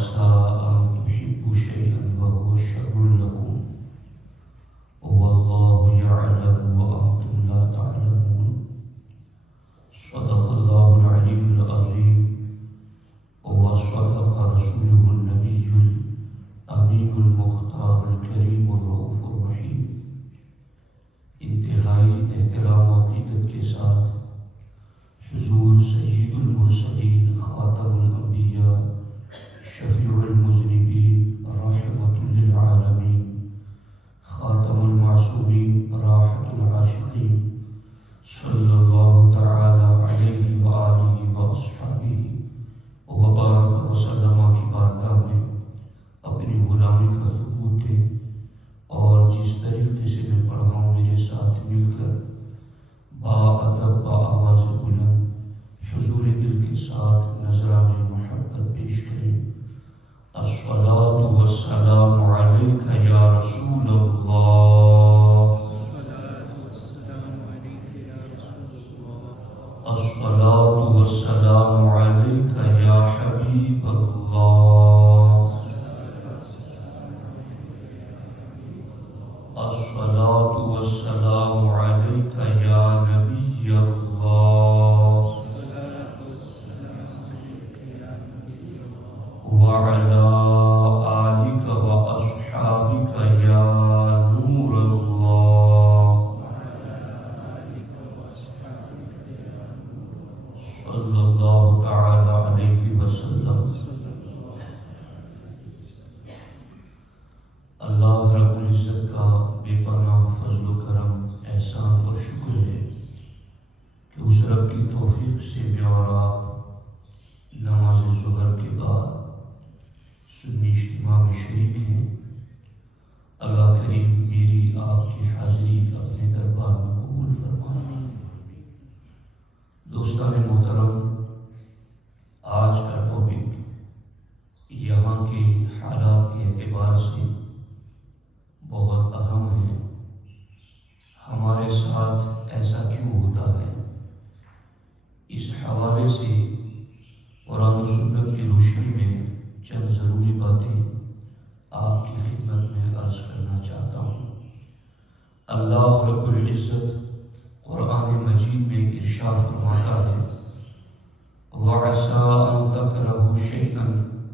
وعسى أن تحبوا شيئا وهو شر لكم والله يعلم وأنتم لا تعلمون. صدق الله العلي العظيم وصدق رسوله النبي الأمين المختار الكريم الرؤوف الرحيم. انتہائی احترام و عقیدت کے ساتھ حضور سید المرسلین خاتم الانبیاء شفیع المذنبین رحمۃ للعالمین خاتم المعصومین راحت العاشقین صلی اللہ تعالی علیہ وآلہ واصحابہ وبارک وسلم کی بارگاہ میں اپنی غلامی کا ثبوت دیں اور جس طریقے سے میں پڑھا ہوں میرے ساتھ مل کر باادب بآواز بلند حضور دل کے ساتھ نذرانِ محبت پیش کریں. الصلاۃ والسلام علیک یا رسول اللہ، الصلاۃ والسلام علیک یا حبیب اللہ، الصلاۃ والسلام علیک یا نبی اللہ، وعلی آلک واصحابک یا نور اللہ، صلی اللہ تعالی علیہ وسلم. اللہ رب العزت کا بے پناہ فضل و کرم، احسان اور شکر ہے کہ اس رب کی توفیق سے میں اور آپ نماز ظہر کے بعد سنی اجتماع میں شریک ہیں. اللہ کریم میری آپ کی حاضری اپنے دربار میں قبول فرمائے. دوستان محترم، آج کا ٹاپک یہاں کے حالات کے اعتبار سے بہت اہم ہے. ہمارے ساتھ ایسا کیوں ہوتا ہے؟ اس حوالے سے قرآن و سنت کی روشنی میں چند ضروری باتیں آپ کی خدمت میں عرض کرنا چاہتا ہوں. اللہ رب العزت قرآن مجید میں ارشاد فرماتا ہے وَعَسَىٰ أَن تَكْرَهُوا شَيْئًا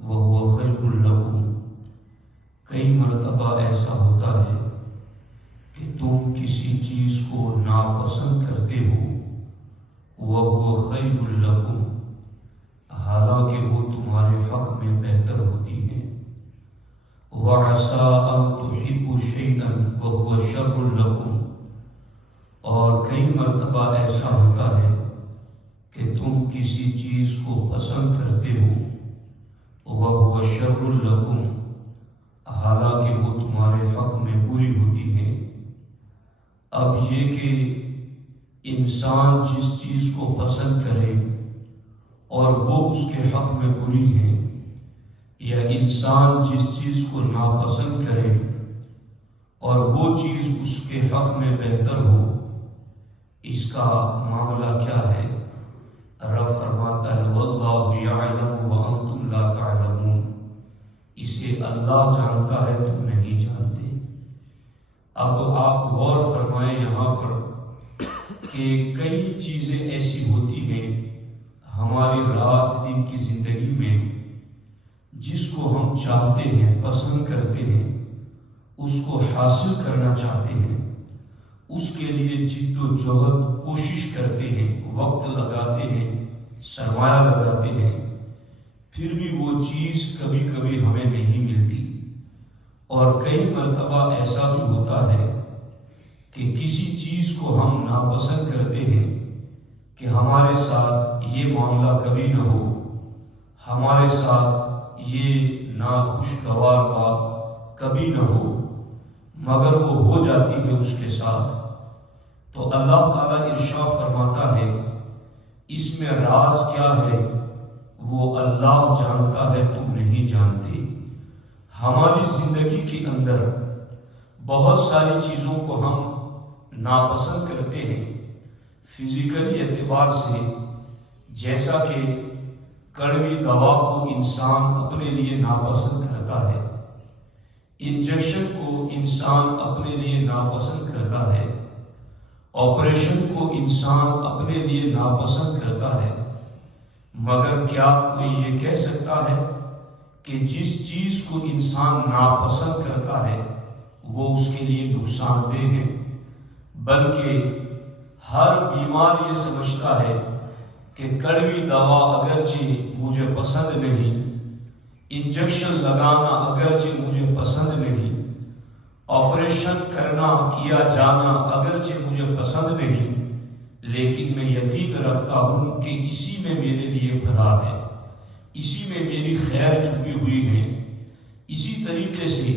وَهُوَ خَيْرٌ لَكُمْ. کئی مرتبہ ایسا ہوتا ہے کہ تم کسی چیز کو ناپسند کرتے ہو وَهُوَ خَيْرٌ لَكُمْ، حالانکہ وہ تمہارے حق میں بہتر ہوتی ہے. وَعَسَىٰ أَن تُحِبُّوا شَيْئًا وَهُوَ شَرٌّ لَكُمْ، اور کئی مرتبہ ایسا ہوتا ہے کہ تم کسی چیز کو پسند کرتے ہو وَهُوَ شَرٌّ لَكُمْ، حالانکہ وہ تمہارے حق میں بری ہوتی ہے. اب یہ کہ انسان جس چیز کو پسند کرے اور وہ اس کے حق میں بری ہے، یا انسان جس چیز کو ناپسند کرے اور وہ چیز اس کے حق میں بہتر ہو، اس کا معاملہ کیا ہے؟ رب فرماتا ہے وَاللَّهُ يَعْلَمُ وَأَنْتُمْ لَا تَعْلَمُونَ، اسے اللہ جانتا ہے، تم نہیں جانتے. اب آپ غور فرمائیں یہاں پر کہ کئی چیزیں ایسی ہوتی ہیں ہماری رات دن کی زندگی میں جس کو ہم چاہتے ہیں، پسند کرتے ہیں، اس کو حاصل کرنا چاہتے ہیں، اس کے لیے جد و جہد کوشش کرتے ہیں، وقت لگاتے ہیں، سرمایہ لگاتے ہیں، پھر بھی وہ چیز کبھی کبھی ہمیں نہیں ملتی. اور کئی مرتبہ ایسا بھی ہوتا ہے کہ کسی چیز کو ہم ناپسند کرتے ہیں کہ ہمارے ساتھ یہ معاملہ کبھی نہ ہو، ہمارے ساتھ یہ ناخوشگوار بات کبھی نہ ہو، مگر وہ ہو جاتی ہے اس کے ساتھ. تو اللہ تعالیٰ ارشاد فرماتا ہے اس میں راز کیا ہے وہ اللہ جانتا ہے، تم نہیں جانتے. ہماری زندگی کے اندر بہت ساری چیزوں کو ہم ناپسند کرتے ہیں فزیکلی اعتبار سے، جیسا کہ کڑوی دوا کو انسان اپنے لیے ناپسند کرتا ہے، انجیکشن کو انسان اپنے لیے ناپسند کرتا ہے، آپریشن کو انسان اپنے لیے ناپسند کرتا ہے، مگر کیا کوئی یہ کہہ سکتا ہے کہ جس چیز کو انسان ناپسند کرتا ہے وہ اس کے لیے نقصان دہ ہے؟ بلکہ ہر بیمار یہ سمجھتا ہے کہ کڑوی دوا اگرچہ مجھے پسند نہیں، انجیکشن لگانا اگرچہ مجھے پسند نہیں، آپریشن کیا جانا اگرچہ مجھے پسند نہیں، لیکن میں یقین رکھتا ہوں کہ اسی میں میرے لیے بھلا ہے، اسی میں میری خیر چھپی ہوئی ہے۔ اسی طریقے سے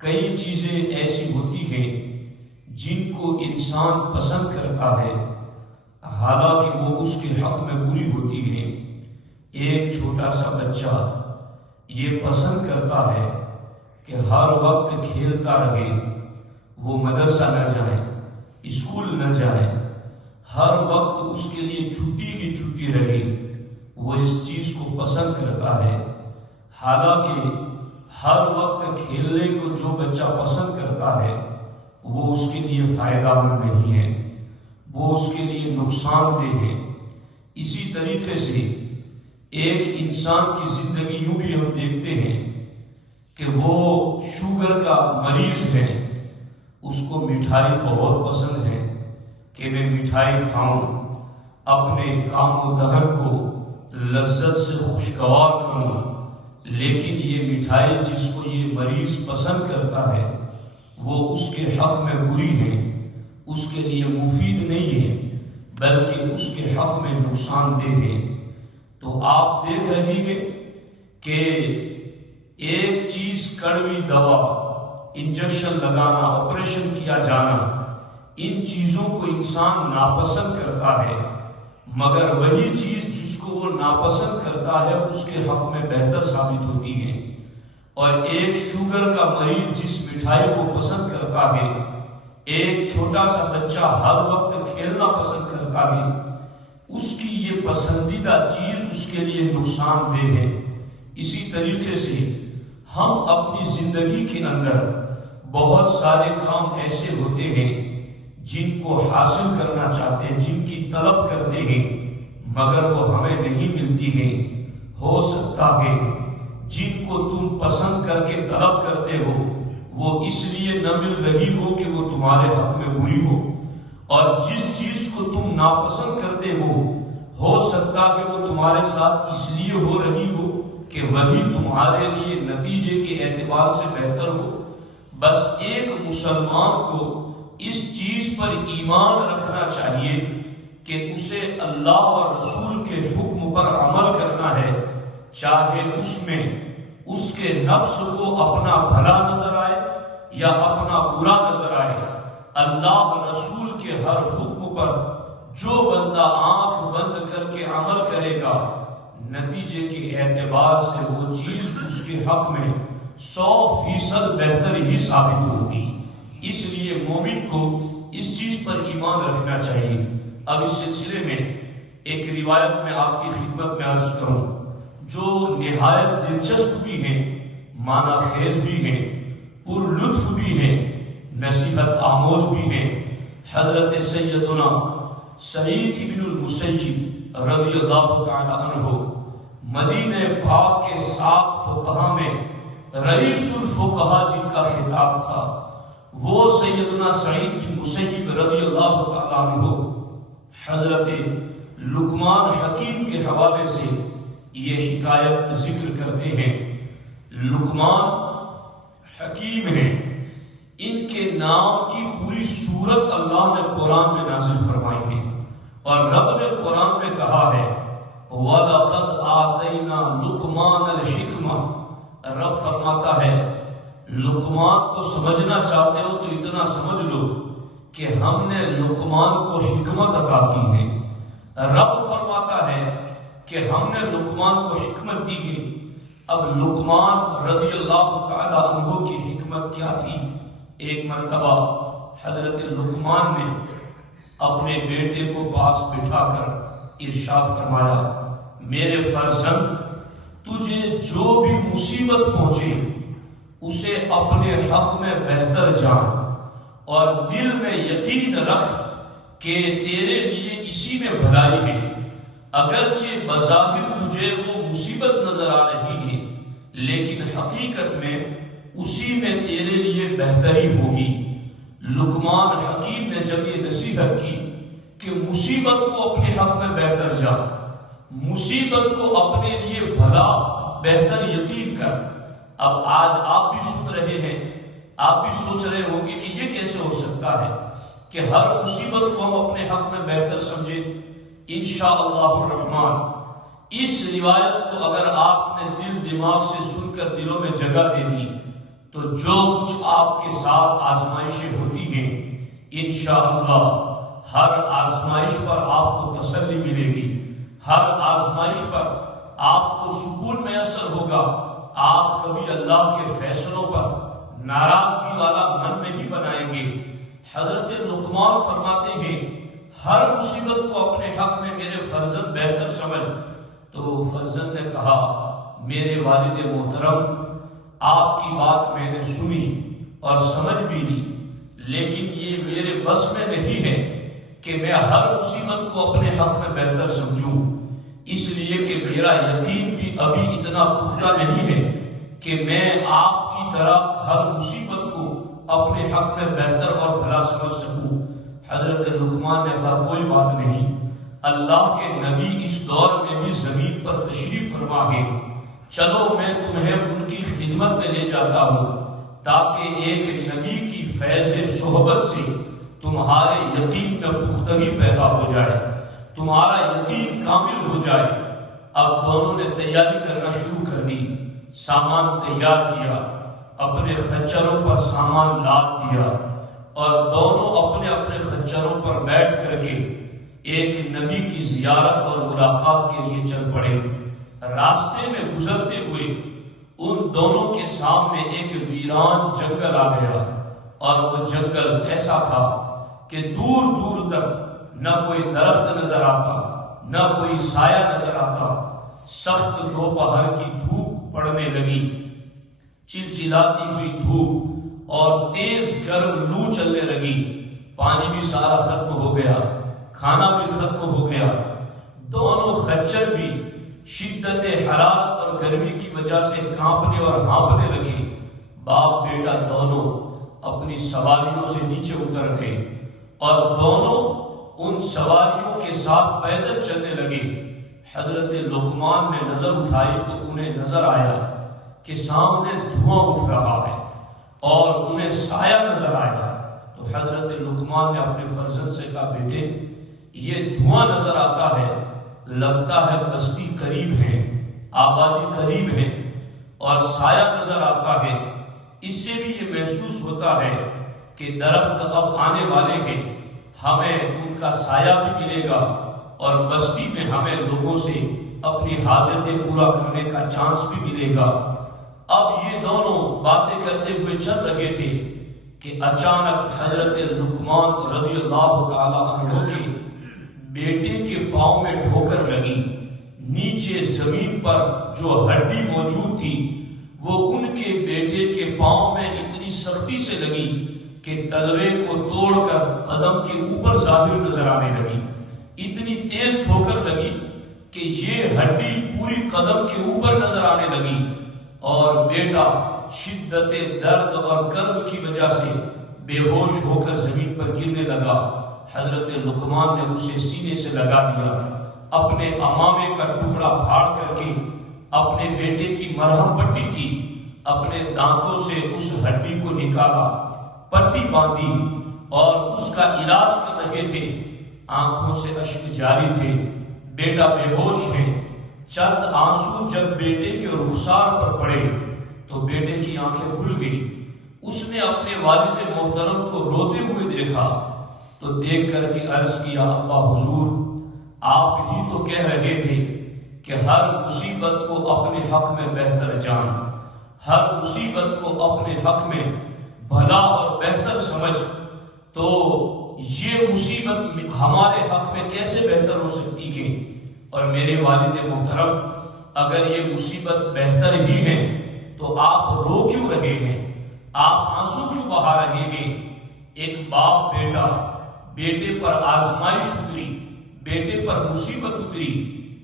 کئی چیزیں ایسی ہوتی ہیں جن کو انسان پسند کرتا ہے حالانکہ وہ اس کے حق میں بری ہوتی ہے۔ ایک چھوٹا سا بچہ یہ پسند کرتا ہے کہ ہر وقت کھیلتا رہے، وہ مدرسہ نہ جائے، اسکول نہ جائے، ہر وقت اس کے لیے چھٹی کی چھٹی رہے، وہ اس چیز کو پسند کرتا ہے۔ حالانکہ ہر وقت کھیلنے کو جو بچہ پسند کرتا ہے وہ اس کے لیے فائدہ مند نہیں ہے، وہ اس کے لیے نقصان دہ ہے۔ اسی طریقے سے ایک انسان کی زندگی یوں بھی ہم دیکھتے ہیں کہ وہ شوگر کا مریض ہے، اس کو مٹھائی بہت پسند ہے کہ میں مٹھائی کھاؤں، اپنے کام و دہن کو لذت سے خوشگوار کروں، لیکن یہ مٹھائی جس کو یہ مریض پسند کرتا ہے وہ اس کے حق میں بری ہے، اس کے لیے مفید نہیں ہے، بلکہ اس کے حق میں نقصان دہ ہے۔ تو آپ دیکھ رہے ہیں کہ ایک چیز کڑوی دوا، انجیکشن لگانا، آپریشن کیا جانا، ان چیزوں کو انسان ناپسند کرتا ہے، مگر وہی چیز جس کو وہ ناپسند کرتا ہے اس کے حق میں بہتر ثابت ہوتی ہے۔ اور ایک شوگر کا مریض جس مٹھائی کو پسند کرتا ہے، ایک چھوٹا سا بچہ ہر وقت کھیلنا پسند کرتا ہے، اس کی یہ پسندیدہ چیز اس کے لیے نقصان دہ ہے۔ اسی طریقے سے ہم اپنی زندگی کے اندر بہت سارے کام ایسے ہوتے ہیں جن کو حاصل کرنا چاہتے ہیں، جن کی طلب کرتے ہیں، مگر وہ ہمیں نہیں ملتی ہے۔ ہو سکتا ہے جن کو تم پسند کر کے طلب کرتے ہو وہ اس لیے نہ مل رہی ہو کہ وہ تمہارے حق میں بری ہو، اور جس چیز کو تم ناپسند کرتے ہو سکتا کہ وہ تمہارے ساتھ اس لیے ہو رہی ہو کہ وہی تمہارے لیے نتیجے کے اعتبار سے بہتر ہو۔ بس ایک مسلمان کو اس چیز پر ایمان رکھنا چاہیے کہ اسے اللہ اور رسول کے حکم پر عمل کرنا ہے، چاہے اس میں اس کے نفس کو اپنا بھلا نظر آئے یا اپنا برا نظر آئے۔ اللہ رسول کے ہر حکم پر جو بندہ آنکھ بند کر کے عمل کرے گا، نتیجے کے اعتبار سے وہ چیز اس کے حق میں 100% بہتر ہی ثابت ہوگی۔ اس لیے مومن کو اس چیز پر ایمان رکھنا چاہیے۔ اب اس سلسلے میں ایک روایت میں آپ کی خدمت میں عرض کروں جو نہایت دلچسپ بھی ہے، معنی خیز بھی ہے، پر لطف بھی ہے، نصیحت آموز بھی ہے۔ حضرت سیدنا سعید ابن المسیب رضی اللہ تعالی عنہ مدینہ پاک کے 7 فقہا میں رئیس الفقہا جن کا خطاب تھا، وہ سیدنا سعید بن مسیب رضی اللہ تعالی عنہ حضرت لقمان حکیم کے حوالے سے یہ حکایت ذکر کرتے ہیں۔ لقمان حکیم ہیں، ان کے نام کی پوری صورت اللہ نے قرآن میں نازل فرمائی ہے، اور رب نے قرآن میں کہا ہے وَلَقَدْ آتَيْنَا لُقْمَانَ الْحِكْمَةَ۔ رب فرماتا ہے لقمان کو سمجھنا چاہتے ہو تو اتنا سمجھ لو کہ ہم نے لقمان کو حکمت عطا کی ہے۔ رب فرماتا ہے کہ ہم نے لقمان کو حکمت دی ہے۔ اب لقمان رضی اللہ تعالی عنہ کی حکمت کیا تھی؟ ایک مرتبہ حضرت لقمان نے اپنے بیٹے کو پاس بٹھا کر ارشاد فرمایا میرے فرزند تجھے جو بھی مصیبت پہنچے اسے اپنے حق میں بہتر جان اور دل میں یقین رکھ کہ تیرے لیے اسی میں بھلائی ہے۔ اگرچہ بظاہر تجھے وہ مصیبت نظر آ رہی ہے لیکن حقیقت میں اسی میں تیرے لیے بہتری ہوگی۔ لقمان حکیم نے جب یہ نصیحت کی کہ مصیبت کو اپنے حق میں بہتر جان، مصیبت کو اپنے لیے بھلا بہتر یقین کر، اب آج آپ بھی سن رہے ہیں، آپ بھی سوچ رہے ہوں گے کہ یہ کیسے ہو سکتا ہے کہ ہر مصیبت کو ہم اپنے حق میں بہتر سمجھیں۔ انشاءاللہ الرحمن اس روایت کو اگر آپ نے دل دماغ سے سن کر دلوں میں جگہ دے دی تو جو کچھ آپ کے ساتھ آزمائشیں ہوتی ہیں انشاءاللہ ہر آزمائش پر آپ کو تسلی ملے گی، ہر آزمائش پر آپ کو سکون میسر ہوگا۔ آپ کبھی اللہ کے فیصلوں پر ناراضگی والا من نہیں بنائیں گے۔ حضرت لقمان فرماتے ہیں ہر مصیبت کو اپنے حق میں میرے فرزند بہتر سمجھ۔ تو فرزند نے کہا میرے والد محترم آپ کی بات میں نے سنی اور سمجھ بھی لی، لیکن یہ میرے بس میں نہیں ہے کہ میں ہر مصیبت کو اپنے حق میں بہتر سمجھوں، اس لیے کہ میرا یقین بھی ابھی اتنا پختہ نہیں ہے کہ میں آپ کی طرح ہر مصیبت کو اپنے حق میں بہتر اور بھلا سمجھ سکوں۔ حضرت لقمان نے کہا کوئی بات نہیں، اللہ کے نبی اس دور میں بھی زمین پر تشریف فرما ہے، چلو میں تمہیں ان کی خدمت میں لے جاتا ہوں تاکہ ایک نبی کی فیض صحبت سے تمہارے یقین میں پختگی پیدا ہو جائے، تمہارا یقین کامل ہو جائے۔ اب دونوں نے تیاری کرنا شروع کر دی، سامان تیار کیا، اپنے خچروں پر سامان لاد دیا اور دونوں اپنے اپنے خچروں پر بیٹھ کر کے ایک نبی کی زیارت اور ملاقات کے لیے چل پڑے۔ راستے میں گزرتے ہوئے ان دونوں کے سامنے ایک ویران جنگل آ گیا اور وہ جنگل ایسا تھا کہ دور دور تک نہ کوئی درخت نظر آتا، نہ کوئی سایہ نظر آتا۔ سخت دوپہر کی دھوپ پڑنے لگی، چلچلاتی ہوئی دھوپ اور تیز گرم لو چلنے لگی، پانی بھی سارا ختم ہو گیا، کھانا بھی ختم ہو گیا، دونوں خچر بھی شدت حرارت اور گرمی کی وجہ سے کانپنے اور ہانپنے لگے۔ باپ بیٹا دونوں اپنی سواریوں سے نیچے اتر گئے اور دونوں ان سواریوں کے ساتھ پیدل چلنے لگے۔ حضرت لقمان نے نظر اٹھائی تو انہیں نظر آیا کہ سامنے دھواں اٹھ رہا ہے اور انہیں سایہ نظر آیا۔ تو حضرت لقمان نے اپنے فرزند سے کہا بیٹے یہ دھواں نظر آتا ہے، لگتا ہے بستی قریب ہے، آبادی قریب ہے، اور سایہ نظر آتا ہے، اس سے بھی یہ محسوس ہوتا ہے کہ درخت اب آنے والے ہیں، ہمیں ان کا سایہ بھی ملے گا اور بستی میں ہمیں لوگوں سے اپنی حاجتیں پورا کرنے کا چانس بھی ملے گا۔ اب یہ دونوں باتیں کرتے ہوئے چل رہے تھے کہ اچانک حضرت لقمان رضی اللہ تعالی عنہ کے بیٹے کے پاؤں میں ٹھوکر لگی۔ نیچے زمین پر جو ہڈی موجود تھی وہ ان کے بیٹے کے پاؤں میں اتنی سختی سے لگی کہ تلوے کو توڑ کر قدم کے اوپر ظاہر نظر آنے لگی۔ اتنی تیز ٹھوکر لگی کہ یہ ہڈی پوری قدم کے اوپر نظر آنے لگی اور بیٹا شدت درد اور کرب کی وجہ سے بے ہوش ہو کر زمین پر گرنے لگا۔ حضرت لقمان نے اسے سینے سے لگا دیا، اپنے امامے کا ٹکڑا پھاڑ کر کے اپنے بیٹے کی مرہم پٹی کی، اپنے دانتوں سے اس ہڈی کو نکالا، پٹی باندھی اور اس کا علاج کر رہے تھے۔ آنکھوں سے اشک جاری تھے، بیٹا بے ہوش ہے۔ چند آنسو جب بیٹے کے رخسار پر پڑے تو بیٹے کی آنکھیں کھل گئی۔ اس نے اپنے والد محترم کو روتے ہوئے دیکھا تو دیکھ کر کے عرض کیا ابا حضور آپ ہی تو کہہ رہے تھے کہ ہر مصیبت کو اپنے حق میں بہتر جان، ہر مصیبت کو اپنے حق میں بھلا اور بہتر سمجھ، تو یہ مصیبت ہمارے حق میں کیسے بہتر ہو سکتی ہے؟ اور میرے والد محترم، اگر یہ مصیبت بہتر ہی ہے تو آپ رو کیوں رہے ہیں؟ آپ آنسو کیوں بہا رہے ہیں؟ ایک باپ بیٹا، بیٹے پر آزمائش اتری، بیٹے پر مصیبت اتری،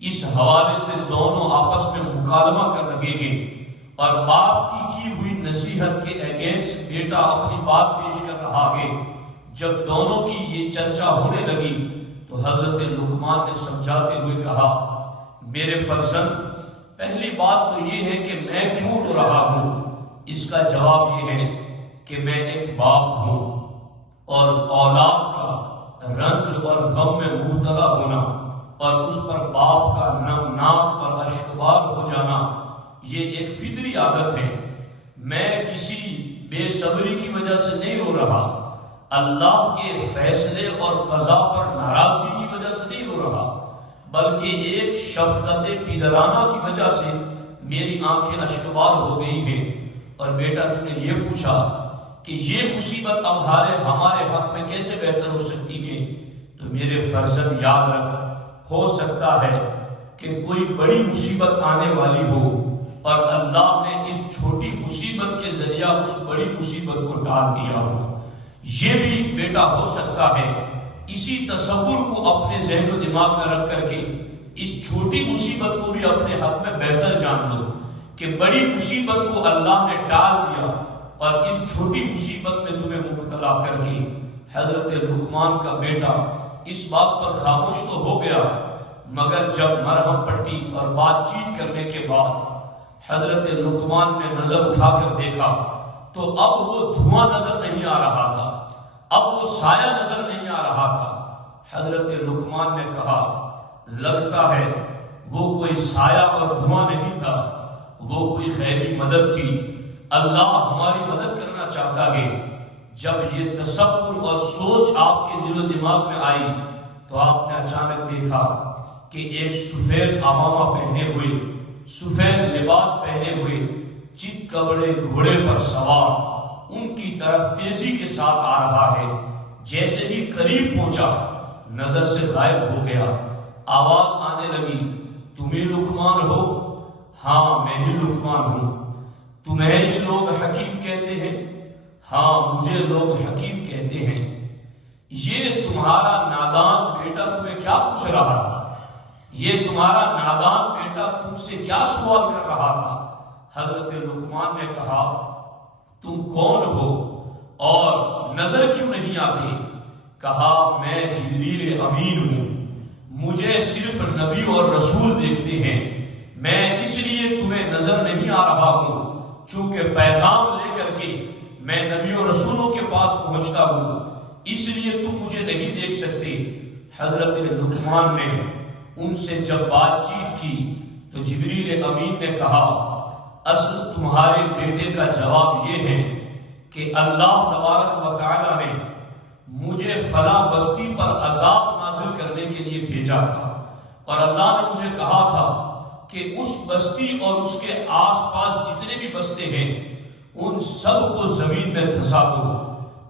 اس حوالے سے دونوں آپس میں مکالمہ کر رہے ہیں، اور باپ کی ہوئی نصیحت کے اگینسٹ بیٹا اپنی بات پیش کر رہا ہے۔ جب دونوں کی یہ چرچا ہونے لگی تو حضرت لقمان نے سمجھاتے ہوئے کہا، میرے فرزند، پہلی بات تو یہ ہے کہ میں کیوں رو رہا ہوں؟ اس کا جواب یہ ہے کہ میں ایک باپ ہوں، اور اولاد کا رنج اور غم میں مبتلا ہونا اور اس پر باپ کا ناک پر اشکبار ہو جانا، یہ ایک فطری عادت ہے۔ میں کسی بے صبری کی وجہ سے نہیں رو رہا، اللہ کے فیصلے اور قضا پر ناراضگی کی وجہ سے نہیں رو رہا، بلکہ ایک شفقت پدرانہ کی وجہ سے میری آنکھیں اشکبار ہو گئی ہیں۔ اور بیٹا، تم نے یہ پوچھا کہ یہ مصیبت اب ہمارے حق میں کیسے بہتر ہو سکتی ہے، تو میرے فرزند یاد رکھ، ہو سکتا ہے کہ کوئی بڑی مصیبت آنے والی ہو اور اللہ نے اس چھوٹی مصیبت کے ذریعہ اس بڑی مصیبت کو ٹال دیا ہو۔ یہ بھی بیٹا ہو سکتا ہے۔ اسی تصور کو اپنے ذہن و دماغ میں رکھ کر کے اس چھوٹی مصیبت کو بھی اپنے حق میں بہتر جان لو کہ بڑی مصیبت کو اللہ نے ٹال دیا اور اس چھوٹی مصیبت میں تمہیں مبتلا کر کے۔ حضرت لقمان کا بیٹا اس بات پر خاموش تو ہو گیا، مگر جب مرہم پٹی اور بات چیت کرنے کے بعد حضرت لقمان نے نظر اٹھا کر دیکھا تو اب وہ دھواں نظر نہیں آ رہا تھا، اب وہ سایہ نظر نہیں آ رہا تھا۔ حضرت لقمان نے کہا، لگتا ہے وہ کوئی سایہ اور دھواں نہیں تھا، وہ کوئی خیری مدد تھی، اللہ ہماری مدد کرنا چاہتا ہے۔ جب یہ تصور اور سوچ آپ کے دل و دماغ میں آئی تو آپ نے اچانک دیکھا کہ ایک سفید عمامہ پہنے ہوئے، سفید لباس پہنے ہوئے، چت کبڑے گھوڑے پر سوار ان کی طرف تیزی کے ساتھ آ رہا ہے۔ جیسے ہی قریب پہنچا نظر سے غائب ہو گیا۔ آواز آنے لگی، تم ہی لقمان ہو؟ ہاں میں ہی لقمان ہوں۔ تمہیں یہ لوگ حکیم کہتے ہیں؟ ہاں مجھے لوگ حکیم کہتے ہیں۔ یہ تمہارا نادان بیٹا تمہیں کیا پوچھ رہا تھا؟ یہ تمہارا نادان بیٹا تم سے کیا سوال کر رہا تھا؟ حضرت لقمان نے کہا، تم کون ہو اور نظر کیوں نہیں آتی؟ کہا، میں جبریل امین ہوں، مجھے صرف نبی اور رسول دیکھتے ہیں، میں اس لیے تمہیں نظر نہیں آ رہا ہوں چونکہ پیغام لے کر کے میں نبی اور رسولوں کے پاس پہنچتا ہوں، اس لیے تم مجھے نہیں دیکھ سکتے۔ حضرت لقمان نے ان سے جب بات چیت کی تو جبریل امین نے کہا، اصل تمہارے بیٹے کا جواب یہ ہے کہ اللہ تبارک و تعالی نے مجھے فلاں بستی پر عذاب نازل کرنے کے لیے بھیجا تھا، اور اللہ نے مجھے کہا تھا کہ اس بستی اور اس کے آس پاس جتنے بھی بستے ہیں ان سب کو زمین میں دھسا دو۔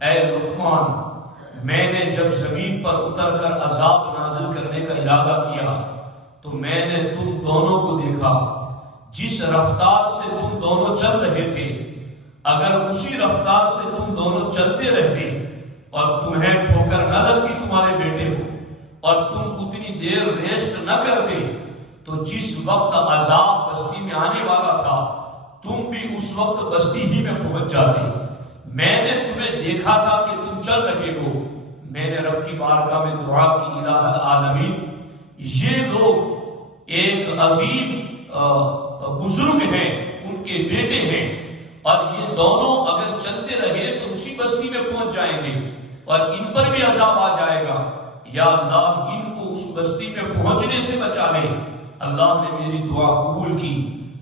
اے لقمان، میں نے جب زمین پر اتر کر عذاب نازل کرنے کا ارادہ کیا تو میں نے تم دونوں کو دیکھا، جس رفتار سے تم دونوں چل رہے تھے، اگر اسی رفتار سے تم دونوں چلتے رہتے اور تمہیں ٹھوکر نہ لگتی تمہارے بیٹے کو اور تم اتنی دیر ریسٹ نہ کرتے تو جس وقت عذاب بستی میں آنے والا تھا تم بھی اس وقت بستی ہی میں پہنچ جاتے۔ میں نے تمہیں دیکھا تھا کہ تم چل رہے ہو، میں نے رب کی بارگاہ میں دعا کی، الہ العالمین، یہ لوگ ایک عظیم بزرگ ہیں، ان کے بیٹے ہیں، اور یہ دونوں اگر چلتے رہے تو اسی بستی میں پہنچ جائیں گے اور ان پر بھی عذاب آ جائے گا، یا اللہ ان کو اس بستی میں پہنچنے سے بچا لے۔ اللہ نے میری دعا قبول کی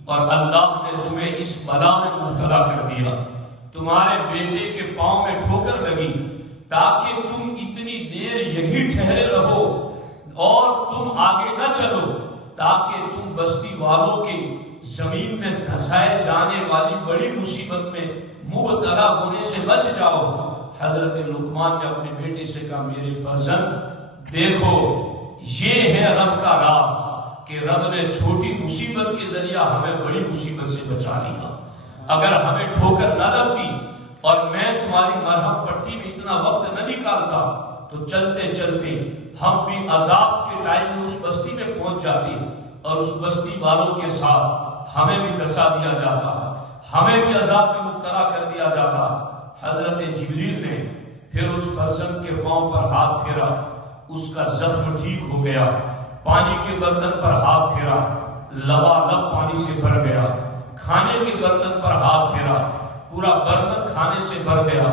اور اللہ نے تمہیں اس بلا میں مبتلا کر دیا، تمہارے بیٹے کے پاؤں میں ٹھوکر لگی تاکہ تم اتنی دیر یہی ٹھہرے رہو اور تم آگے نہ چلو، تاکہ تم بستی والوں کے زمین میں دھسائے جانے والی بڑی مصیبت میں مبتلا ہونے سے بچ جاؤ۔ حضرت لقمان نے اپنے بیٹے سے کہا، میرے فرزند دیکھو، یہ ہے رب کا راز، کہ رب نے چھوٹی مصیبت کے ذریعہ ہمیں بڑی مصیبت سے بچا لیا. اگر ہمیں ٹھوکر نہ لگتی اور میں تمہاری مرہم پٹی میں اتنا وقت نہ نکالتا تو چلتے چلتے ہم بھی عذاب کے ٹائم میں اس بستی میں پہنچ جاتے اور اس بستی والوں کے ساتھ ہمیں بھی دسا دیا جاتا, ہمیں بھی عذاب میں مبتلا کر دیا جاتا. حضرت جبریل نے پھر اس فرزند کے پاؤں پر ہاتھ پھیرا, اس کا زخم ٹھیک ہو گیا. پانی کے برتن پر ہاتھ پھیرا, لبالب پانی سے بھر گیا. کھانے کے برتن پر ہاتھ پھیرا, پورا برتن کھانے سے بھر گیا.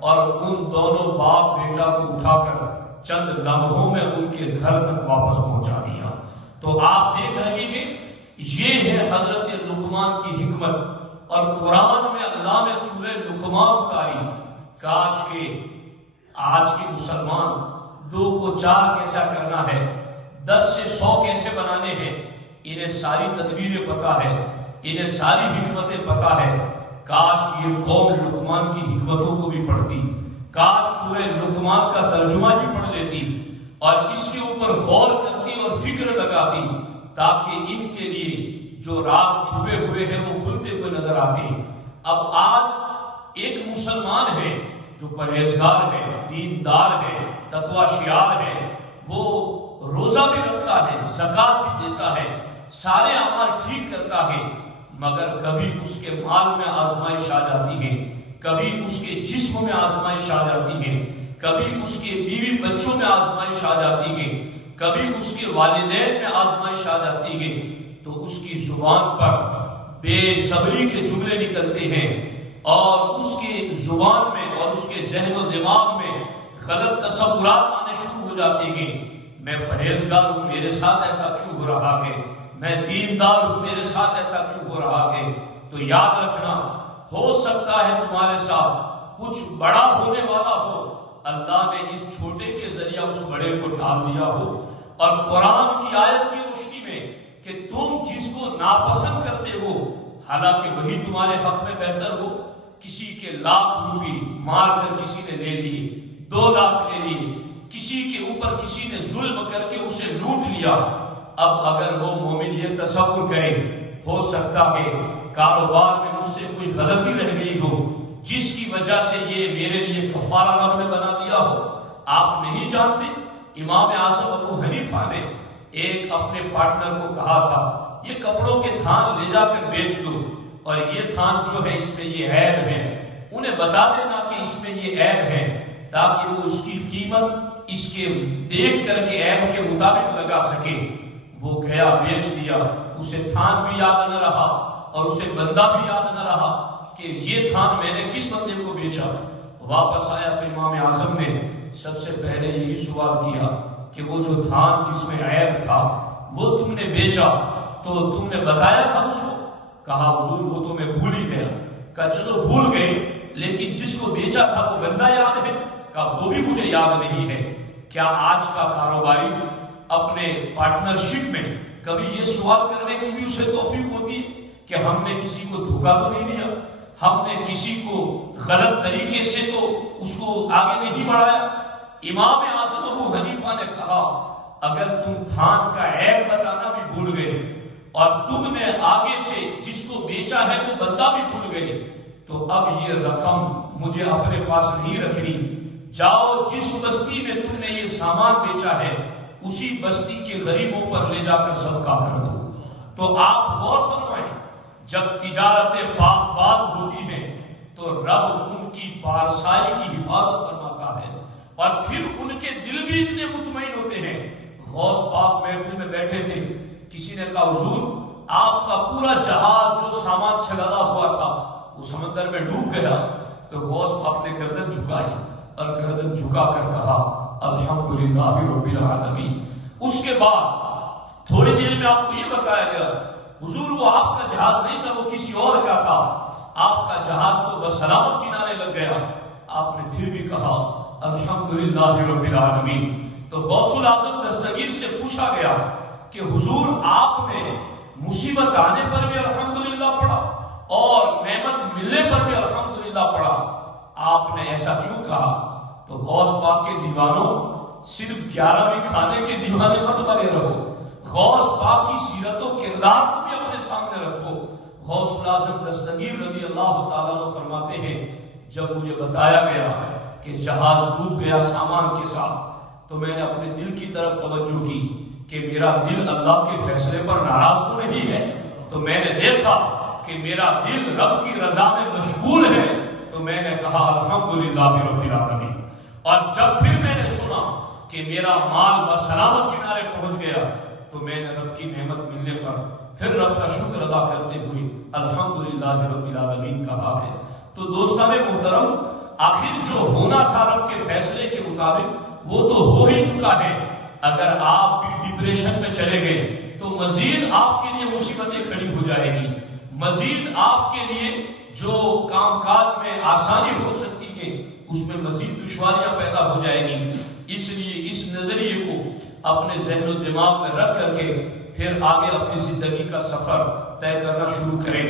اور ان دونوں باپ بیٹا کو اٹھا کر چند لمحوں میں ان کے گھر تک واپس پہنچا دیا. تو آپ دیکھ رہے ہیں یہ ہے حضرت لقمان کی حکمت. اور قرآن میں اللہ نے سورہ لقمان اتاری. کاش کہ آج کے مسلمان 2 کو 4 کیسا کرنا ہے, 10 سے 100 کیسے بنانے ہیں, انہیں ساری تدبیریں پتا ہے, انہیں ساری حکمتیں پتا ہے. کاش یہ قوم لقمان کی حکمتوں کو بھی پڑھتی, کاش سورہ لقمان کا ترجمہ بھی پڑھ لیتی اور اس کے اوپر غور کرتی اور فکر لگاتی, تاکہ ان کے لیے جو راز چھپے ہوئے ہیں وہ کھلتے ہوئے نظر آتے. اب آج ایک مسلمان ہے جو پرہیزگار ہے, دیندار ہے, تقوی شیار ہے, وہ روزہ بھی رکھتا ہے, زکات بھی دیتا ہے, سارے اعمال ٹھیک کرتا ہے, مگر کبھی اس کے مال میں آزمائش آ جاتی ہے, کبھی اس کے جسم میں آزمائش آ جاتی ہے, کبھی اس کے بیوی بچوں میں آزمائش آ جاتی ہے, کبھی اس کے والدین میں آزمائش آ جاتی ہے. تو اس کی زبان پر بے صبری کے جملے نکلتے ہیں اور اس کی زبان میں اور اس کے ذہن و دماغ میں غلط تصورات آنے شروع ہو جاتے ہیں. میں پرہیزگار ہوں, میرے ساتھ ایسا کیوں ہو رہا ہے, میں دیندار ہوں, میرے ساتھ ایسا کیوں ہو رہا ہے. تو یاد رکھنا, ہو سکتا ہے تمہارے ساتھ کچھ بڑا ہونے والا ہو, اللہ نے اس چھوٹے کے ذریعہ اس بڑے کو ڈال دیا ہو. اور قرآن کی آیت کی روشنی میں کہ تم جس کو ناپسند کرتے ہو, حالانکہ وہی تمہارے حق میں بہتر ہو. کسی کے لاکھ روپے مار کر کسی نے لے لیے, 2 لاکھ لے لیے, کسی کے اوپر کسی نے ظلم کر کے اسے لوٹ لیا. اب اگر وہ مومن یہ تصور کرے ہو سکتا ہے کاروبار میں مجھ سے کوئی غلطی رہ گئی ہو جس کی وجہ سے یہ میرے لیے کفارہ رب نے بنا دیا ہو. آپ نہیں جانتے امام اعظم ابو حنیفہ نے ایک اپنے پارٹنر کو کہا تھا یہ کپڑوں کے تھان لے جا کر بیچ دو, اور یہ تھان جو ہے اس میں یہ عیب ہے, انہیں بتا دینا کہ اس میں یہ عیب ہے, تاکہ وہ اس کی قیمت اس کے دیکھ کر کے عیب کے مطابق لگا سکے. وہ گیا بیچ دیا, اسے تھان بھی یاد نہ رہا اور اسے بندہ بھی یاد نہ رہا کہ یہ تھان میں نے کس بندے کو بیچا. واپس آیا تو امام اعظم نے سب سے پہلے یہی سوال کیا کہ وہ جو تھان جس میں عیب تھا وہ تم نے بیچا تو تم نے بتایا تھا اس کو؟ کہا حضور وہ تو میں بھول ہی گیا. کہا چلو بھول گئے, لیکن جس کو بیچا تھا وہ بندہ یاد ہے؟ کہا وہ بھی مجھے یاد نہیں ہے. کیا آج کا کاروباری اپنے پارٹنرشپ میں کبھی یہ سوال کرنے کی بھی اسے توفیق ہوتی ہے کہ ہم نے کسی کو دھوکہ تو نہیں دیا, ہم نے کسی کو غلط طریقے سے تو اس کو آگے نہیں بڑھایا؟ امام اعظم ابو حنیفہ نے کہا اگر تم تھان کا عیب بتانا بھی بھول گئے اور تم نے آگے سے جس کو بیچا ہے وہ بندہ بھی بھول گئے, تو اب یہ رقم مجھے اپنے پاس نہیں رکھنی. جاؤ جس بستی میں تم نے یہ سامان بیچا ہے اسی بستی کے غریبوں پر لے جا کر صدقہ کر دو. تو آپ غور فرمائیں, جب تجارتیں پاک باز ہوتی ہیں تو رب ان کی پارسائی کی حفاظت فرماتا ہے اور پھر ان کے دل بھی اتنے مطمئن ہوتے ہیں. غوث پاک محفل میں بیٹھے تھے, کسی نے کہا حضور آپ کا پورا جہاز جو سامان سے لدا ہوا تھا وہ سمندر میں ڈوب گیا. تو غوث پاک نے گردن جھکائی اور گردن جھکا کر کہا الحمدللہ رب العالمین. اس کے بعد تھوڑی دیر میں آپ کو یہ بتایا گیا حضور وہ آپ کا جہاز نہیں تھا, وہ کسی اور کا تھا, آپ کا جہاز تو بس سلامت کنارے لگ گیا. آپ نے پھر بھی کہا الحمدللہ رب العالمین. تو غوث الاعظم دستگیر سے پوچھا گیا کہ حضور آپ نے مصیبت آنے پر بھی الحمدللہ پڑھا اور نعمت ملنے پر بھی الحمدللہ پڑھا, آپ نے ایسا کیوں کہا؟ تو غوث پاک کے دیوانوں, صرف 11ویں کھانے کے دیوانے مت بنے رہو, غوث پاک کی سیرت و کردار کو بھی اپنے سامنے رکھو۔ غوث اعظم دستگیر رضی اللہ تعالیٰ عنہ فرماتے ہیں جب مجھے بتایا گیا کہ جہاز ڈوب گیا سامان کے ساتھ تو میں نے اپنے دل کی طرف توجہ کی کہ میرا دل اللہ کے فیصلے پر ناراض تو نہیں ہے، تو میں نے دیکھا کہ میرا دل رب کی رضا میں مشغول ہے، تو میں نے کہا الحمدللہ رب العالمین۔ اور جب پھر میں نے سنا کہ میرا مال بسلامت کنارے پہنچ گیا تو میں نے رب کی نعمت ملنے پر پھر رب کا شکر ادا کرتے ہوئے الحمدللہ رب العالمین کہا ہے۔ تو دوستان محترم، آخر جو ہونا تھا رب کے فیصلے کے مطابق وہ تو ہو ہی چکا ہے۔ اگر آپ بھی ڈپریشن میں چلے گئے تو مزید آپ کے لیے مصیبتیں کھڑی ہو جائے گی، مزید آپ کے لیے جو کام کاج میں آسانی ہو سکتی ہے اس میں مزید دشواریاں پیدا ہو جائے گی۔ اس لیے اس نظریے کو اپنے ذہن و دماغ میں رکھ کر کے پھر آگے اپنی زندگی کا سفر طے کرنا شروع کریں۔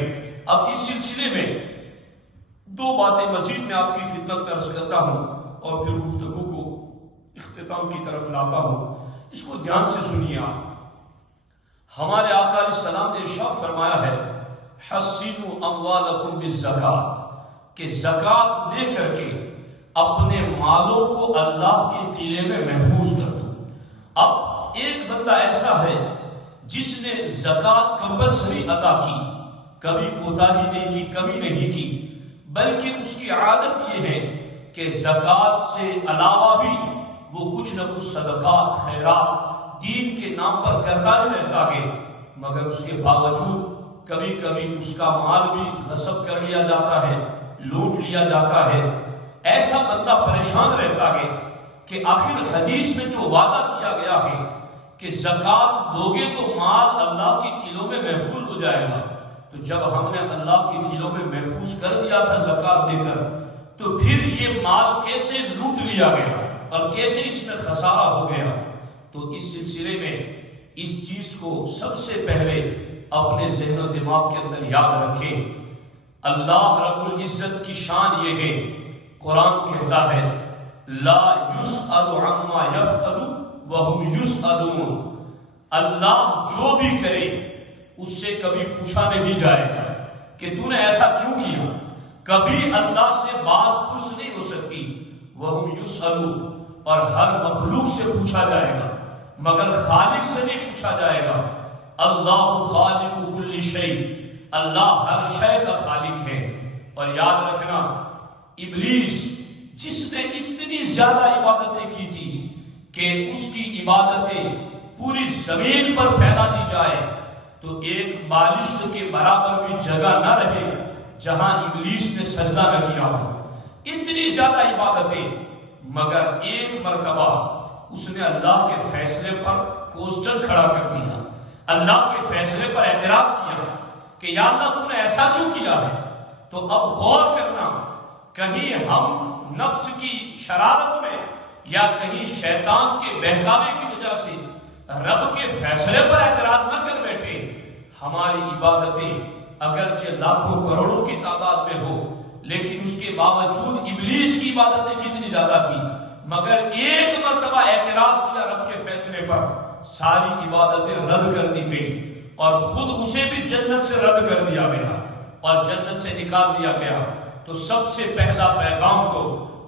اب اس سلسلے میں دو باتیں مزید میں آپ کی خدمت میں عرض کرتا ہوں اور پھر گفتگو کو اختتام کی طرف لاتا ہوں، اس کو دھیان سے سنیے آپ۔ ہمارے آقا علیہ السلام نے ارشاد فرمایا ہے حسنوا اموالکم بالزکات، کہ زکات دے کر کے اپنے مالوں کو اللہ کے قلعے میں محفوظ کر دو۔ اب ایک بندہ ایسا ہے جس نے زکات کمپلسری ادا کی، کبھی کوتاہی نہیں کی، کمی نہیں کی، بلکہ اس کی عادت یہ ہے کہ زکات سے علاوہ بھی وہ کچھ نہ کچھ صدقات خیرات دین کے نام پر کرتا ہی رہتا ہے، مگر اس کے باوجود کبھی کبھی اس کا مال بھی غصب کر لیا جاتا ہے، لوٹ لیا جاتا ہے۔ ایسا بندہ پریشان رہتا ہے کہ آخر حدیث میں جو وعدہ کیا گیا ہے کہ زکات دو گے تو مال اللہ کے قلعوں میں محفوظ ہو جائے گا، تو جب ہم نے اللہ کے قلعوں میں محفوظ کر دیا تھا زکات دے کر، تو پھر یہ مال کیسے لوٹ لیا گیا اور کیسے اس میں خسارہ ہو گیا؟ تو اس سلسلے میں اس چیز کو سب سے پہلے اپنے ذہن و دماغ کے اندر یاد رکھیں۔ اللہ رب العزت کی شان یہ ہے، قرآن کہتا ہے لا یسأل عما یفعل وہم یسألون، اللہ جو بھی کرے اس سے کبھی پوچھا نہیں جائے گا کہ تو نے ایسا کیوں کیا، کبھی اللہ سے باز پوچھ نہیں ہو سکتی۔ وہم یسألون، اور ہر مخلوق سے پوچھا جائے گا مگر خالق سے نہیں پوچھا جائے گا۔ اللہ خالق کل شیء، اللہ ہر شے کا خالق ہے۔ اور یاد رکھنا ابلیس جس نے اتنی زیادہ عبادتیں کی تھی کہ اس کی عبادتیں پوری زمین پر پھیلا دی جائے تو ایک بالشت کے برابر بھی جگہ نہ رہے جہاں ابلیس نے سجدہ نہ کیا ہو، اتنی زیادہ عبادتیں، مگر ایک مرتبہ اس نے اللہ کے فیصلے پر کوسچن کھڑا کر دیا، اللہ کے فیصلے پر اعتراض کیا کہ یا اللہ تو نے ایسا کیوں کیا ہے۔ تو اب غور کرنا، کہیں ہم نفس کی شرارت میں یا کہیں شیطان کے بہکاوے کی وجہ سے رب کے فیصلے پر اعتراض نہ کر بیٹھے۔ ہماری عبادتیں اگرچہ لاکھوں کروڑوں کی تعداد میں ہو، لیکن اس کے باوجود ابلیس کی عبادتیں کتنی زیادہ تھی، مگر ایک مرتبہ اعتراض کیا رب کے فیصلے پر، ساری عبادتیں رد کر دی گئی اور خود اسے بھی جنت سے رد کر دیا گیا اور جنت سے نکال دیا گیا۔ تو سب سے پہلا پیغام تو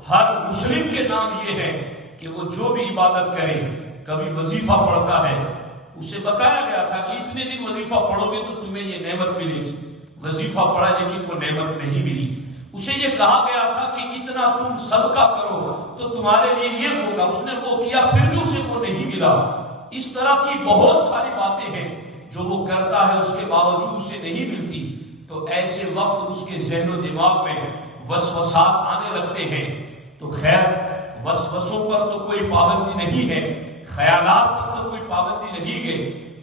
ہر مسلم کے نام یہ ہے کہ وہ جو بھی عبادت کرے، کبھی وظیفہ پڑھتا ہے، اسے بتایا گیا تھا کہ اتنے دن وظیفہ پڑھو گے تو تمہیں یہ نعمت ملے گی، وظیفہ پڑھا لیکن وہ نعمت نہیں ملی۔ اسے یہ کہا گیا تھا کہ اتنا تم صدقہ کرو تو تمہارے لیے یہ ہوگا، اس نے وہ کیا پھر بھی اسے وہ نہیں ملا۔ اس طرح کی بہت ساری باتیں ہیں جو وہ کرتا ہے اس کے باوجود اسے نہیں ملتی، تو ایسے وقت اس کے ذہن و دماغ میں وسوسات آنے لگتے ہیں۔ تو خیر، وسوسوں پر تو کوئی پابندی نہیں ہے، خیالات پر تو کوئی پابندی نہیں ہے،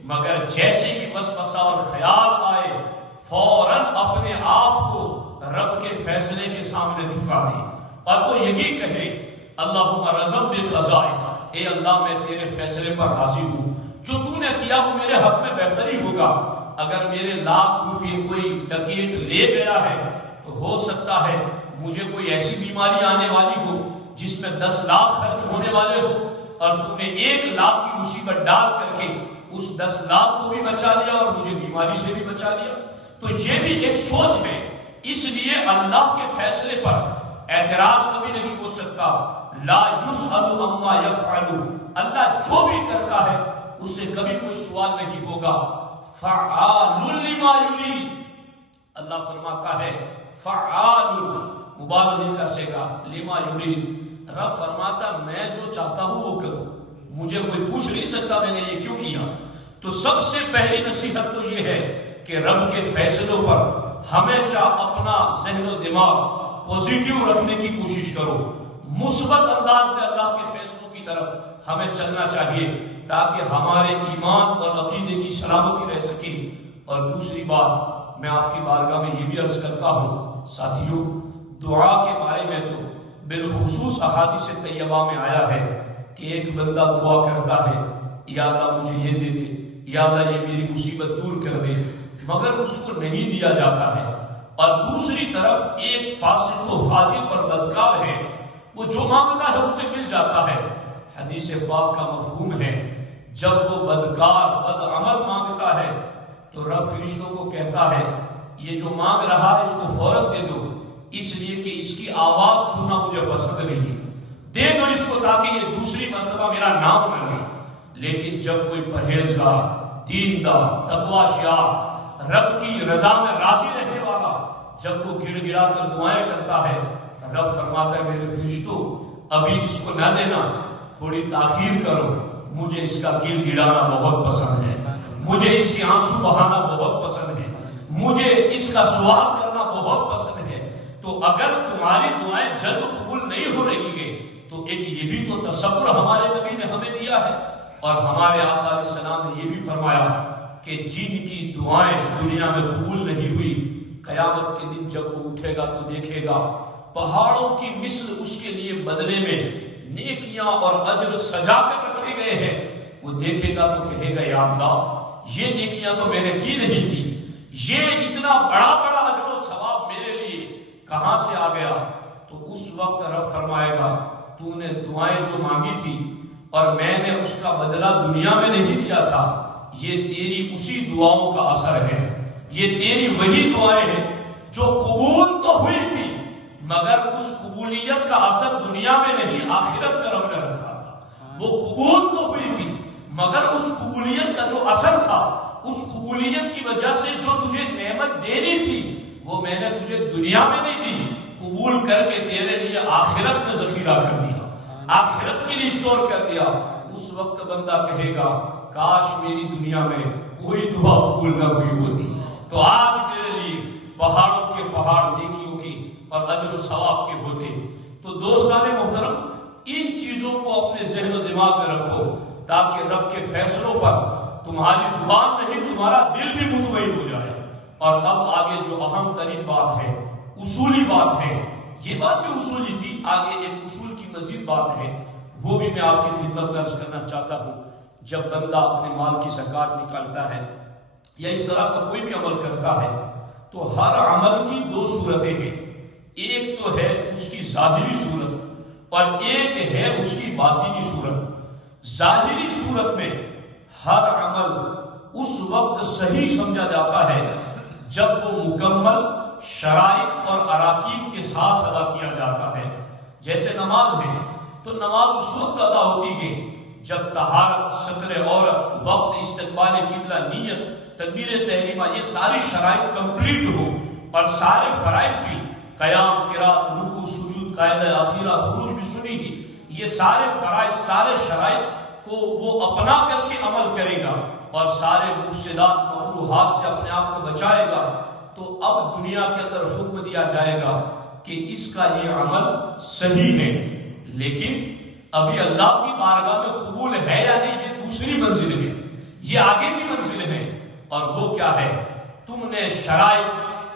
مگر جیسے ہی وسوسہ اور خیال آئے فوراً اپنے آپ کو رب کے فیصلے کے سامنے جھکا دے اور وہ یہی کہے اللہم رضم بقضائک، اے اللہ میں تیرے فیصلے پر راضی ہوں، جو تو نے کیا وہ میرے حق میں بہتر ہی ہوگا۔ اگر میرے لاکھ روپے کوئی ڈکیت لے گیا ہے تو ہو سکتا ہے مجھے کوئی ایسی بیماری آنے والی ہو جس میں 10 لاکھ خرچ ہونے والے ہو، اور تم نے 1 لاکھ کی مصیبت ڈال کر کے اس 10 لاکھ کو بھی بچا لیا اور مجھے بیماری سے بھی بچا لیا. تو یہ بھی ایک سوچ ہے. اس لیے اللہ کے فیصلے پر اعتراض کبھی نہیں ہو سکتا. لا یسأل عما یفعل، اللہ جو بھی کرتا ہے اس سے کبھی کوئی سوال نہیں ہوگا. فعال لما یرید، اللہ فرماتا ہے فعال، مبالغہ کا صیغہ، لما یرید، رب فرماتا میں جو چاہتا ہوں وہ کروں، مجھے کوئی پوچھ نہیں سکتا میں نے یہ کیوں کیا. تو سب سے پہلی نصیحت تو یہ ہے کہ رب کے فیصلوں پر ہمیشہ اپنا ذہن و دماغ پوزیٹیو رکھنے کی کوشش کرو. مثبت انداز میں اللہ کے فیصلوں کی طرف ہمیں چلنا چاہیے تاکہ ہمارے ایمان اور عقیدے کی سلامتی رہ سکے. اور دوسری بات میں آپ کی بارگاہ میں یہ بھی عرض کرتا ہوں ساتھیوں، دعا کے بارے میں تو بالخصوص احادیث طیبہ میں آیا ہے کہ ایک بندہ دعا کرتا ہے یا اللہ مجھے یہ دے دے، یا اللہ یہ میری مصیبت دور کر دے، مگر اس کو نہیں دیا جاتا ہے. اور دوسری طرف ایک فاسق و فاجر پر بدکار ہے، وہ جو مانگتا ہے اسے مل جاتا ہے. حدیث پاک کا مفہوم ہے جب وہ بدکار بد عمل مانگتا ہے تو رب فرشتوں کو کہتا ہے یہ جو مانگ رہا ہے اس کو فوراً دے دو، اس لیے کہ اس کی آواز سننا مجھے پسند نہیں، دے دو اس کو تاکہ یہ دوسری مرتبہ میرا نام نہ لے. لیکن جب کوئی پرہیزگار، دیندار، تقوی شیار، رب کی رضا میں راضی رہنے والا جب وہ گڑ گڑا کر دعائیں کرتا ہے، رب فرماتا ہے میرے فرشتوں ابھی اس کو نہ دینا، تھوڑی تاخیر کرو، مجھے اس کا گڑ گڑانا بہت پسند ہے، مجھے اس کے آنسو بہانا بہت پسند ہے، مجھے اس کا سوال کرنا بہت پسند ہے. تو اگر تمہاری دعائیں جلد قبول نہیں ہو رہی ہے تو ایک یہ بھی تو تصور ہمارے نبی نے ہمیں دیا ہے. اور ہمارے آقا علیہ السلام نے یہ بھی فرمایا کہ جن کی دعائیں دنیا میں قبول نہیں ہوئی، قیامت کے دن جب وہ اٹھے گا تو دیکھے گا پہاڑوں کی مثل اس کے لیے بدلے میں نیکیاں اور اجر سجا کر رکھے گئے ہیں. وہ دیکھے گا تو کہے گا یا اللہ یہ نیکیاں تو میں نے کی نہیں تھی، یہ اتنا بڑا بڑا اجر و ثواب میرے لیے کہاں سے آ گیا. تو اس وقت رب فرمائے گا تو نے دعائیں جو مانگی تھی اور میں نے اس کا بدلہ دنیا میں نہیں دیا تھا، یہ تیری اسی دعاؤں کا اثر ہے، یہ تیری وہی دعائیں ہیں جو قبول تو ہوئی تھی مگر اس قبولیت کا اثر دنیا میں نہیں آخرت میں رب نے رکھا تھا. وہ قبول تو ہوئی تھی مگر اس قبولیت کا جو اثر تھا، اس قبولیت کی وجہ سے جو تجھے نعمت دینی تھی وہ میں نے تجھے دنیا میں نہیں دی، قبول کر کے تیرے لیے آخرت میں ذخیرہ کر دیا، آخرت کے لیے اسٹور کر دیا. اس وقت بندہ کہے گا کاش میری دنیا میں کوئی دعا قبول نہ ہوئی ہوتی تو آج میرے لیے پہاڑوں کے پہاڑ نیکیوں کی اور اجر و ثواب کے ہوتے. تو دوستان محترم ان چیزوں کو اپنے ذہن و دماغ میں رکھو تاکہ رب کے فیصلوں پر تمہاری زبان نہیں تمہارا دل بھی مطمئن ہو جائے. اور اب آگے جو اہم ترین بات ہے، اصولی بات ہے، یہ بات بھی اصولی تھی، آگے ایک اصول کی مزید بات ہے، وہ بھی میں آپ کی خدمت میں عرض کرنا چاہتا ہوں. جب بندہ اپنے مال کی زکوٰۃ نکالتا ہے یا اس طرح کا کوئی بھی عمل کرتا ہے تو ہر عمل کی دو صورتیں ہیں. ایک تو ہے اس کی ظاہری صورت اور ایک ہے اس کی باطنی صورت. ظاہری صورت میں ہر عمل اس وقت صحیح سمجھا جاتا ہے جب وہ مکمل شرائط اور اراکین کے ساتھ ادا کیا جاتا ہے. جیسے نماز ہے تو نماز اس وقت ادا ہوتی ہے جب طہارت، ستر عورت، وقت، استقبال قبلہ، نیت، تکبیر تحریمہ، یہ ساری شرائط کمپلیٹ ہو اور سارے فرائض بھی قیام، قرات، رکوع، سجود، قاعدہ اخیرہ، خروج بھی سنی گی، یہ سارے فرائض، سارے شرائط کو وہ اپنا کر کے عمل کرے گا اور سارے مفسدات، مکروہات سے اپنے آپ کو بچائے گا. تو اب دنیا کے اندر حکم دیا جائے گا کہ اس کا یہ عمل صحیح ہے، لیکن ابھی اللہ کی بارگاہ میں قبول ہے یا نہیں یہ دوسری منزل ہے، یہ آگے کی منزل ہے. اور وہ کیا ہے؟ تم نے شرائط،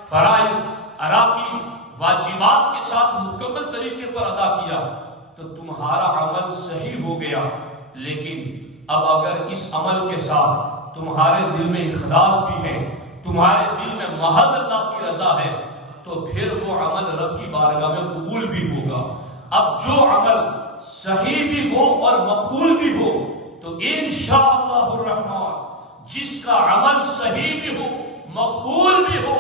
فرائض، اراکین، واجبات کے ساتھ مکمل طریقے پر ادا کیا تو تمہارا عمل صحیح ہو گیا. لیکن اب اگر اس عمل کے ساتھ تمہارے دل میں اخلاص بھی ہے، تمہارے دل میں محض اللہ کی رضا ہے تو پھر وہ عمل رب کی بارگاہ میں قبول بھی ہوگا. اب جو عمل صحیح بھی ہو اور مقبول بھی ہو تو انشاءاللہ الرحمن جس کا عمل صحیح بھی ہو مقبول بھی ہو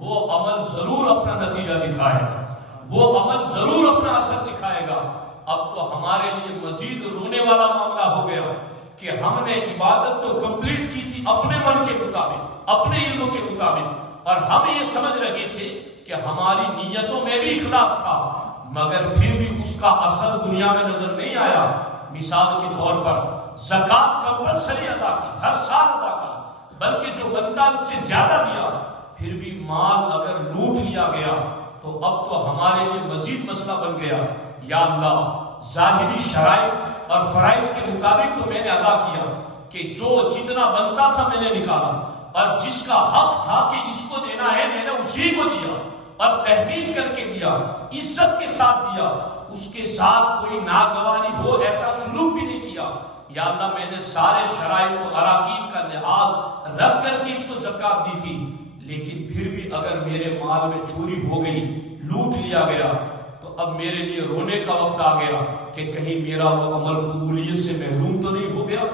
وہ عمل ضرور اپنا نتیجہ دکھائے گا، وہ عمل ضرور اپنا اثر دکھائے گا۔ اب تو ہمارے لیے مزید رونے والا معاملہ ہو گیا کہ ہم نے عبادت تو کمپلیٹ کی تھی اپنے من کے مطابق، اپنے علم کے مطابق، اور ہم یہ سمجھ رہے تھے کہ ہماری نیتوں میں بھی اخلاص تھا، مگر پھر بھی اس کا اثر دنیا میں نظر نہیں آیا۔ مثال کے طور پر زکوٰۃ کمپلسری ادا کی، ہر سال ادا کی، بلکہ جو بندہ اس سے زیادہ دیا، پھر بھی مال اگر لوٹ لیا گیا تو اب تو ہمارے لیے مزید مسئلہ بن گیا۔ یا اللہ، ظاہری شرائط اور فرائض کے مطابق تو میں نے ادا کیا کہ جو جتنا بنتا تھا میں نے نکالا، اور جس کا حق تھا کہ اس کو دینا ہے میں نے اسی کو دیا، اور تحقیق کر کے دیا، عزت کے ساتھ دیا، اس کے ساتھ کوئی ناگواری ہو ایسا سلوک بھی نہیں کیا۔ یا اللہ، میں نے سارے شرائط و اراکین کا لحاظ رکھ کر کے اس کو زکوٰۃ دی تھی، لیکن پھر بھی اگر میرے مال میں چوری ہو گئی، لوٹ لیا گیا، تو اب میرے لیے رونے کا وقت آ گیا کہ کہیں میرا وہ عمل قبولیت سے محروم تو نہیں ہو گیا۔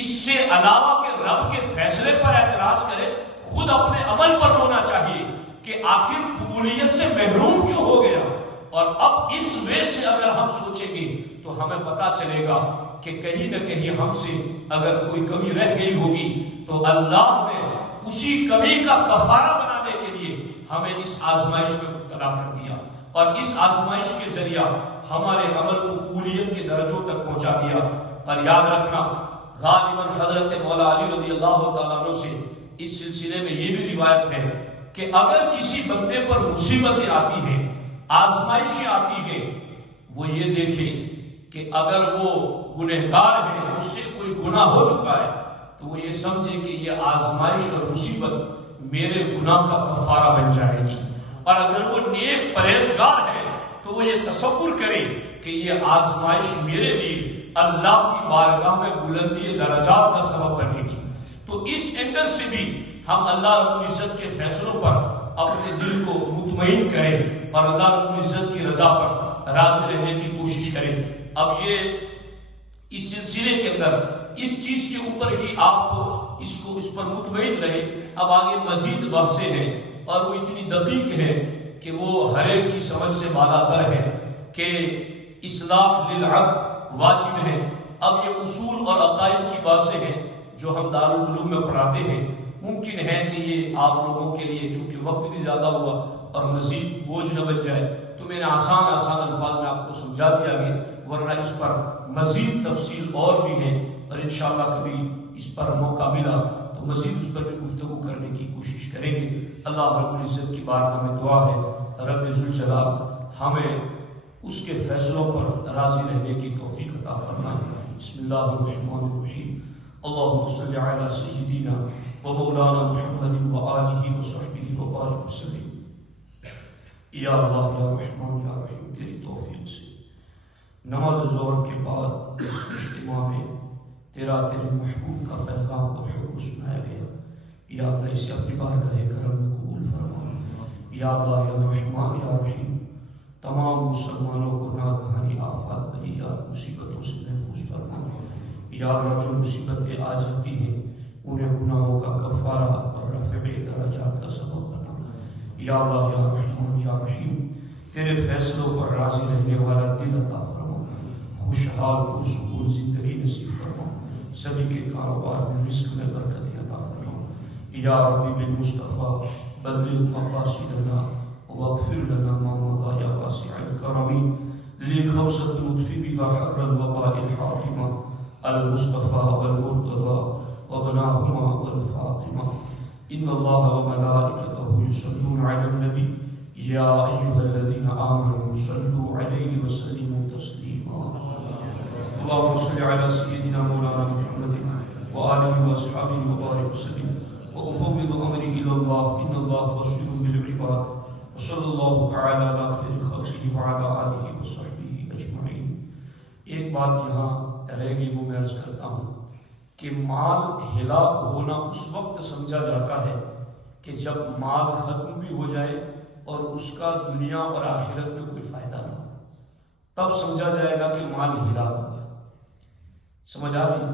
اس سے علاوہ کہ رب کے فیصلے پر اعتراض کرے، خود اپنے عمل پر رونا چاہیے کہ آخر قبولیت سے محروم کیوں ہو گیا۔ اور اب اس وے سے اگر ہم سوچیں گے تو ہمیں پتا چلے گا کہ کہیں نہ کہیں ہم سے اگر کوئی کمی رہ گئی ہوگی تو اللہ نے اسی کمی کا کفارہ بنانے کے لیے ہمیں اس آزمائش میں مبتلا کر دیا، اور اس آزمائش کے ذریعہ ہمارے عمل کو قبولیت کے درجوں تک پہنچا دیا۔ اور یاد رکھنا، غالباً حضرت مولا علی رضی اللہ تعالیٰ عنہ سے اس سلسلے میں یہ بھی روایت ہے کہ اگر کسی بندے پر مصیبتیں آتی ہیں، آزمائشیں آتی ہیں، وہ یہ دیکھے کہ اگر وہ گنہگار ہے، اس سے کوئی گناہ ہو چکا ہے، تو وہ یہ سمجھے کہ یہ آزمائش اور مصیبت میرے گناہ کا کفارہ بن جائے گی، اور اگر وہ نیک پرہیزگار ہے تو وہ یہ تصور کرے کہ یہ آزمائش میرے لیے اللہ کی بارگاہ میں بلندی درجات کا سبب بنے گی۔ تو اس اینگل سے بھی ہم اللہ رب العزت کے فیصلوں پر اپنے دل کو مطمئن کریں اور اللہ رب العزت کی رضا پر راضی رہنے کی کوشش کریں۔ اب یہ اس سلسلے کے اندر اس چیز کے اوپر ہی آپ کو اس پر مطمئن رہے۔ اب آگے مزید بحثیں ہیں اور وہ اتنی دقیق ہے کہ وہ ہر ایک کی سمجھ سے بالاتر ہے کہ اصلاح للعبد واجب ہے۔ اب یہ اصول اور عقائد کی باتیں ہیں جو ہم دارالعلوم میں پڑھاتے ہیں، ممکن ہے کہ یہ آپ لوگوں کے لیے چونکہ وقت بھی زیادہ ہوا اور مزید بوجھ نہ بن جائے تو میں نے آسان الفاظ میں آپ کو سمجھا دیا گیا، ورنہ اس پر مزید تفصیل اور بھی ہے، اور انشاءاللہ کبھی اس پر موقع ملا تو مزید اس پر بھی گفتگو کرنے کی کوشش کریں گے۔ اللہ رب العزت کی بارگاہ میں دعا ہے رب ذوالجلال ہمیں اس کے فیصلوں پر راضی رہنے کی توفیق عطا فرمائے۔ بسم اللہ الرحمن الرحیم، اللہم صلی علی سیدنا و مولانا محمد و آلہ و صحبہ و بارک وسلم۔ یا اللہ یا رحمان یا رحیم، تیری توفیق سے نماز ظہر کے بعد اس اجتماع میں تیرے محبوب کا پیغام اور حکم سنایا گیا، یا اللہ اسے اپنی بارگاہ کرم میں قبول فرما۔ یا اللہ یا رحمان یا رحیم، تمام مسلمانوں کو ناگہانی آفات بلیات مصیبتوں سے محفوظ فرما۔ یا اللہ جو مصیبتیں آ جاتی ہیں انہیں گناہوں کا کفارہ اور رفع درجات کا سبب بنا۔ یا اللہ یا رحمان یا رحیم، تیرے فیصلوں پر راضی رہنے والا دل عطا فرما، خوشحال پرسکون زندگی نصیب فرما، سبھی کے کاروبار میں رزق میں برکت عطا فرما۔ یا ربی بالمصطفیٰ بلغ مقاصدنا واغفر لنا ما مضى یا واسع الکرم، للخوصة لطف بها حر الوباء الحاطمة المصطفى والمرتضى وابناهما والفاطمة، ان الله وملائكته يصلون على النبي يا ايها الذين امنوا صلوا عليه وسلموا تسليما۔ اللهم صل على سيدنا مولانا محمد وآله واصحابه وبارك وسلم، وافوض امري الى الله ان الله بصير بالعباد، وصلى الله تعالى على خير خلقه وعلى آله وصحبه اجمعین۔ ایک بات یہاں رہ گئی وہ میں عرض کرتا ہوں کہ مال ہلاک ہونا اس وقت سمجھا جاتا ہے کہ جب مال ختم بھی ہو جائے اور اس کا دنیا اور آخرت میں کوئی فائدہ نہ ہو، تب سمجھا جائے گا کہ مال ہلاک ہو گیا۔ سمجھ آ رہی؟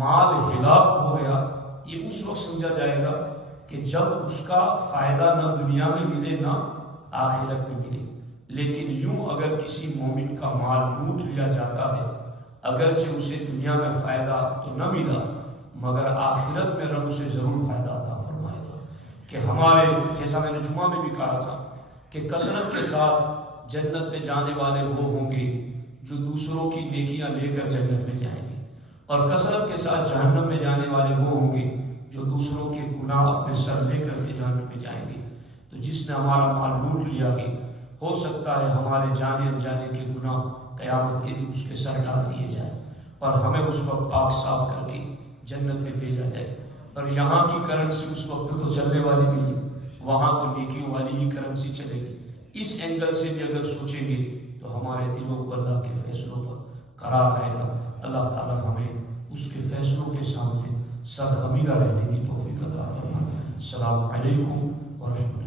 مال ہلاک ہو گیا یہ اس وقت سمجھا جائے گا کہ جب اس کا فائدہ نہ دنیا میں ملے نہ آخرت میں ملے۔ لیکن یوں اگر کسی مومن کا مال لوٹ لیا جاتا ہے، اگرچہ اسے دنیا میں فائدہ تو نہ ملا مگر آخرت میں رب اسے ضرور فائدہ عطا فرمائے گا۔ کہ ہمارے جیسا میں نے جمعہ میں بھی کہا تھا کہ کثرت کے ساتھ جنت میں جانے والے وہ ہوں گے جو دوسروں کی نیکیاں لے کر جنت میں جائیں گے، اور کثرت کے ساتھ جہنم میں جانے والے وہ ہوں گے جو دوسروں کے گناہ اپنے سر لے کر کے جہنم میں جائیں گے۔ تو جس نے ہمارا مال لوٹ لیا ہے، ہو سکتا ہے ہمارے جانے انجانے کے گناہ قیامت کے دن اس کے سر ڈال دیے جائیں اور ہمیں اس وقت پاک صاف کر کے جنت میں بھیجا جائے۔ اور یہاں کی کرنسی اس وقت تو چلنے والی نہیں ہے، وہاں تو نیکیوں والی ہی کرنسی چلے گی۔ اس اینگل سے بھی اگر سوچیں گے تو ہمارے دلوں کو اللہ کے فیصلوں پر قرار رہے گا۔ اللہ تعالی ہمیں اس کے فیصلوں کے سامنے سر خمیرہ رہنے کی توفیق عطا فرمائے۔ السلام علیکم ورحمۃ اللہ۔